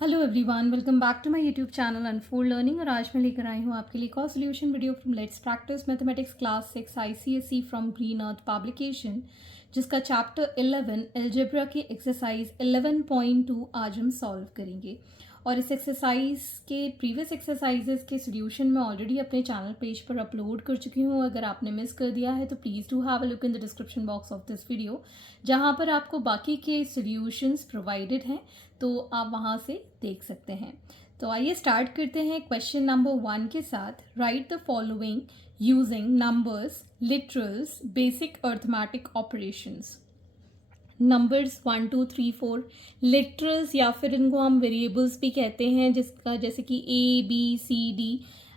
Hello everyone, welcome back to my YouTube channel Unfold Learning. और आज मैं लेकर आई हूँ आपके लिए एक और solution video from let's practice mathematics class 6 ICSE from green earth publication, जिसका चैप्टर 11 अलजेब्रा की एक्सरसाइज 11.2 आज हम सॉल्व करेंगे। और इस एक्सरसाइज के प्रीवियस एक्सरसाइजेस के सोल्यूशन मैं ऑलरेडी अपने चैनल पेज पर अपलोड कर चुकी हूँ। अगर आपने मिस कर दिया है तो please do have a look in the description box of this video, जहाँ पर आपको बाकी के सोल्यूशंस प्रोवाइडेड हैं, तो आप वहाँ से देख सकते हैं। तो आइए स्टार्ट करते हैं क्वेश्चन नंबर 1 के साथ। Right the following using numbers, literals, basic arithmetic operations. Numbers 1 2 3 4 literals या फिर इनको हम वेरिएबल्स भी कहते हैं, जिसका जैसे कि ABCD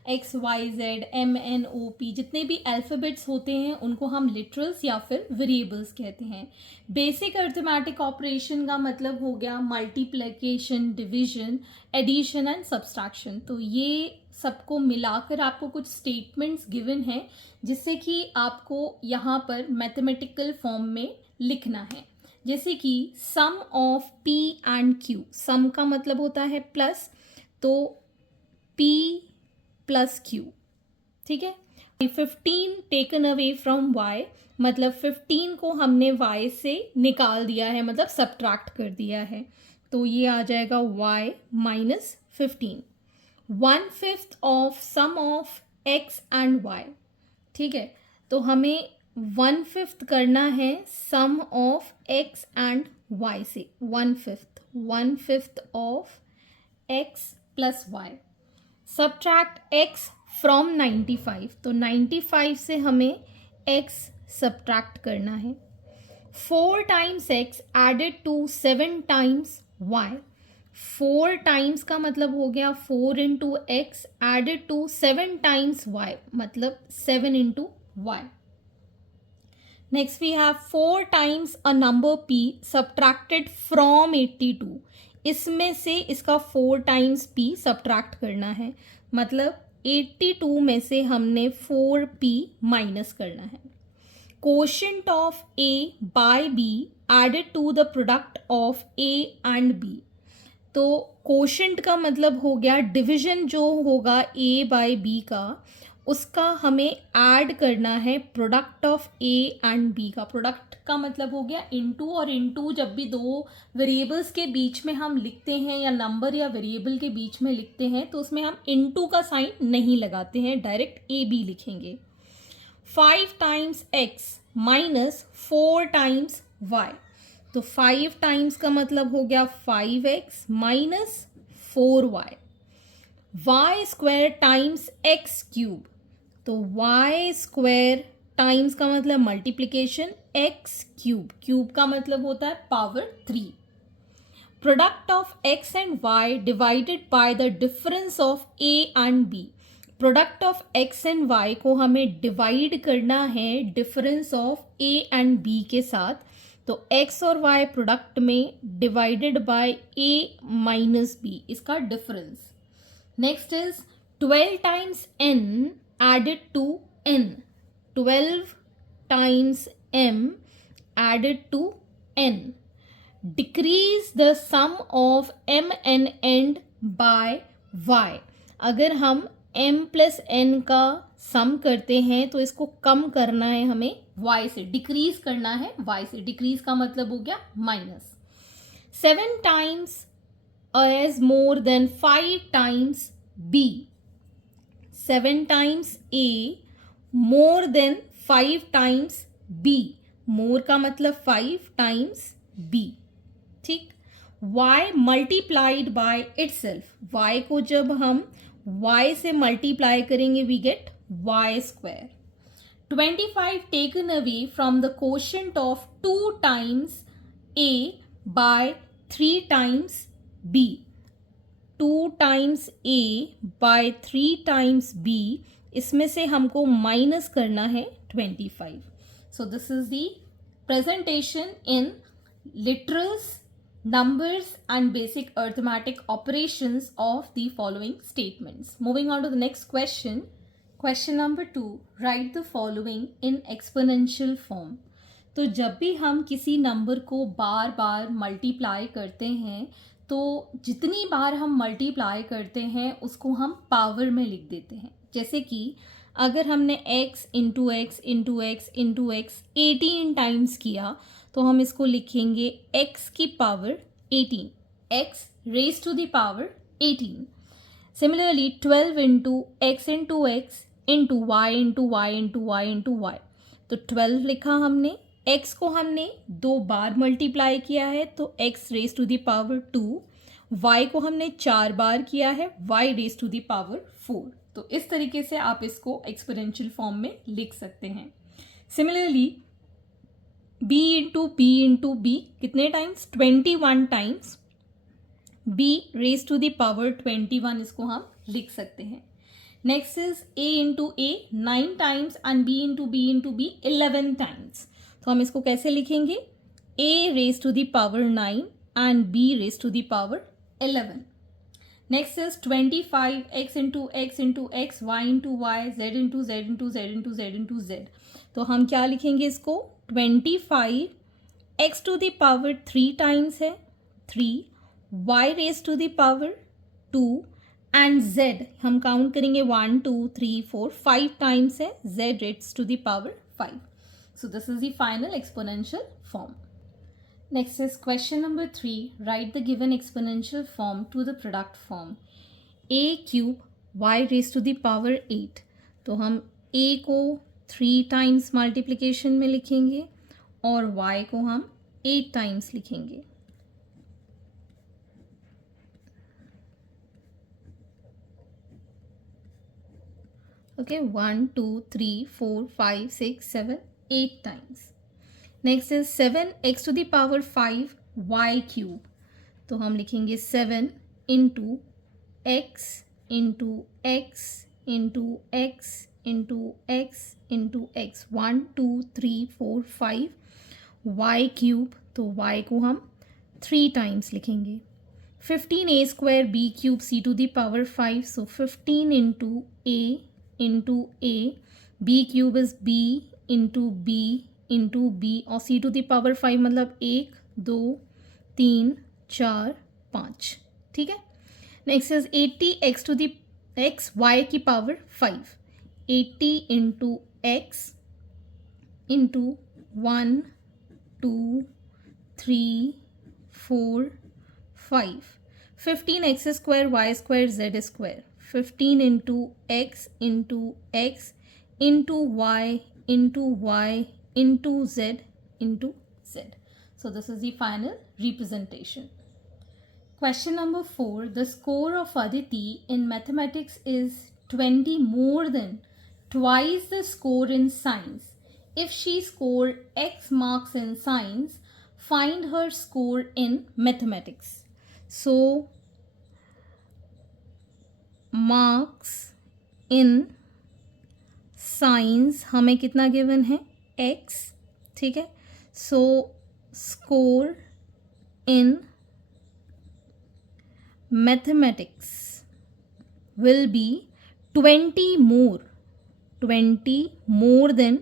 XYZ MNOP जितने भी अल्फ़ाबेट्स होते हैं उनको हम लिटरल्स या फिर वेरिएबल्स कहते हैं। बेसिक अर्थमेटिक ऑपरेशन का मतलब हो गया multiplication, division, addition and subtraction. तो ये सबको मिलाकर आपको कुछ स्टेटमेंट्स गिवन हैं, जिससे कि आपको यहाँ पर मैथमेटिकल फॉर्म में लिखना है। जैसे कि सम ऑफ P एंड Q, सम का मतलब होता है प्लस, तो P प्लस Q, ठीक है। 15 टेकन अवे फ्रॉम Y, मतलब 15 को हमने Y से निकाल दिया है, मतलब सब्ट्रैक्ट कर दिया है, तो ये आ जाएगा Y minus 15। 1/5 of sum of X and Y, ठीक है। तो हमें 1/5 करना है sum of X and Y से। 1/5 of X plus Y, subtract X from 95, तो 95 से हमें X सब्ट्रैक्ट करना है। 4 times X added to 7 times Y, 4 times का मतलब हो गया 4 into x added to 7 times Y, मतलब 7 into Y। Next we have 4 times a number P subtracted from 82, इसमें से इसका 4 टाइम्स P सब्ट्रैक्ट करना है, मतलब 82 में से हमने 4P माइनस करना है। Quotient of A by B added to the product of A and B, तो कोशेंट का मतलब हो गया डिवीजन जो होगा A बाय B का, उसका हमें ऐड करना है product of A and B का। प्रोडक्ट का मतलब हो गया इनटू, और इनटू जब भी दो वेरिएबल्स के बीच में हम लिखते हैं या नंबर या वेरिएबल के बीच में लिखते हैं तो उसमें हम इनटू का साइन नहीं लगाते हैं, डायरेक्ट AB लिखेंगे। 5 times X minus 4 times Y, तो 5 टाइम्स का मतलब हो गया 5x minus 4y। Y square times x cube, तो y स्क्वायर टाइम्स का मतलब मल्टीप्लिकेशन x क्यूब, क्यूब का मतलब होता है power 3। Product of x and y divided by the difference of a and b, product of x and y को हमें divide करना है difference of a and b के साथ, तो x और y प्रोडक्ट में divided by a minus b, इसका difference. Next is 12 times n added to n, 12 times m added to n। Decrease the sum of m and and bye y, अगर हम m plus n का सम करते हैं तो इसको कम करना है हमें y से, डिक्रीज करना है y से। डिक्रीज का मतलब हो गया minus. 7 times as more than 5 times b, 7 times a more than 5 times b, more का मतलब 5 टाइम्स b, ठीक। y multiplied by itself, y को जब हम y से मल्टीप्लाई करेंगे we get y square. 25 taken away from the quotient of 2 times a by 3 times b, 2 times a by 3 times b, इसमें से हमको माइनस करना है 25। So this is the presentation in literals, numbers and basic arithmetic operations of the following statements. Moving on to the next question. Question number 2. Write the following in exponential form. तो जब भी हम किसी number को बार बार multiply करते हैं तो जितनी बार हम मल्टीप्लाई करते हैं उसको हम पावर में लिख देते हैं। जैसे कि अगर हमने x into x into x into x 18 times किया तो हम इसको लिखेंगे x की power 18, x raise to the power 18। Similarly 12 into x into x into y into y into y into y, तो 12 लिखा हमने, x को हमने 2 बार मल्टीप्लाई किया है तो x raise to the power 2, y को हमने 4 बार किया है, y raise to the power 4। तो इस तरीके से आप इसको एक्सपोनेंशियल फॉर्म में लिख सकते हैं। सिमिलरली b इंटू बी कितने times, 21 times, b raise to the power 21 इसको हम लिख सकते हैं। Next is a into a 9 times and b into b 11 times. तो हम इसको कैसे लिखेंगे, a raise to the power 9 and b raise to the power 11। Next is 25 x into x y into y z into z into z into z into z। तो हम क्या लिखेंगे इसको, 25 x to the power 3 times है 3, y raise to the power 2 and z हम count करेंगे 1 2 3 4 5 times है, z raise to the power 5। So this is the final exponential form. Next is question number 3. Write the given exponential form to the product form. A cube y raised to the power 8. तो हम a को 3 times multiplication में लिखेंगे और y को हम 8 times लिखेंगे। Okay, 1 2 3 4 5 6 7 8 times. Next is 7x to the power 5 y cube. तो हम लिखेंगे 7 into x into x into x into x into x 1 2 3 4 5 y cube, तो y को हम 3 टाइम्स लिखेंगे। 15a square b cube c to the power 5, so 15 into a, b cube is b into b और c to the power 5 मतलब 1 2 3 4 5, ठीक है। Next is 80 x to the x y की power 5, 80 into x into 1 2 3 4 5, 15 x square y square z square, 15 into x into x into y into z into z. So this is the final representation. Question number 4. The score of Aditi in mathematics is 20 more than twice the score in science. If she scored X marks in science, find her score in mathematics. So marks in science हमें कितना given है, x, ठीक है। So score in mathematics will be 20 more than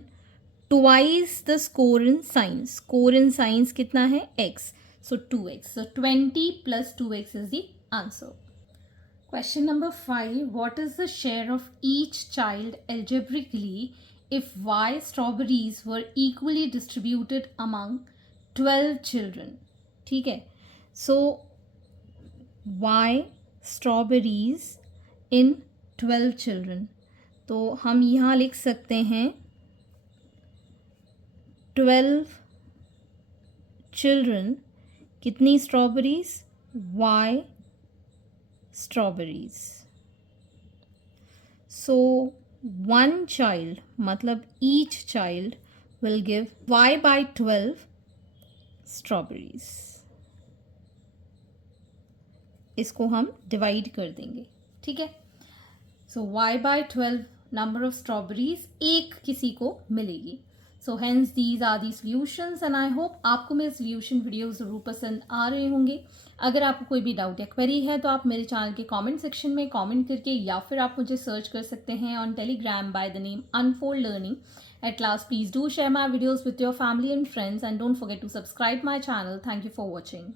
twice the score in science. Score in science कितना है, x, so 2x, so 20 plus 2x is the answer. Question number 5. What is the share of each child algebraically if y strawberries were equally distributed among 12 children? ठीक है, so y strawberries in 12 children, तो हम यहाँ लिख सकते हैं 12 children कितनी strawberries, y strawberries. So one child मतलब each child will give y by 12 strawberries. इसको हम डिवाइड कर देंगे, ठीक है। So y by 12 number of strawberries एक किसी को मिलेगी। So hence these are the solutions and I hope आपको मेरे solution वीडियो ज़रूर पसंद आ रहे होंगे। अगर आपको कोई भी डाउट या क्वेरी है तो आप मेरे चैनल के कमेंट सेक्शन में कमेंट करके या फिर आप मुझे सर्च कर सकते हैं on Telegram by the name unfold learning. At last, please do share my videos with your family and friends and don't forget to subscribe my channel. Thank you for watching.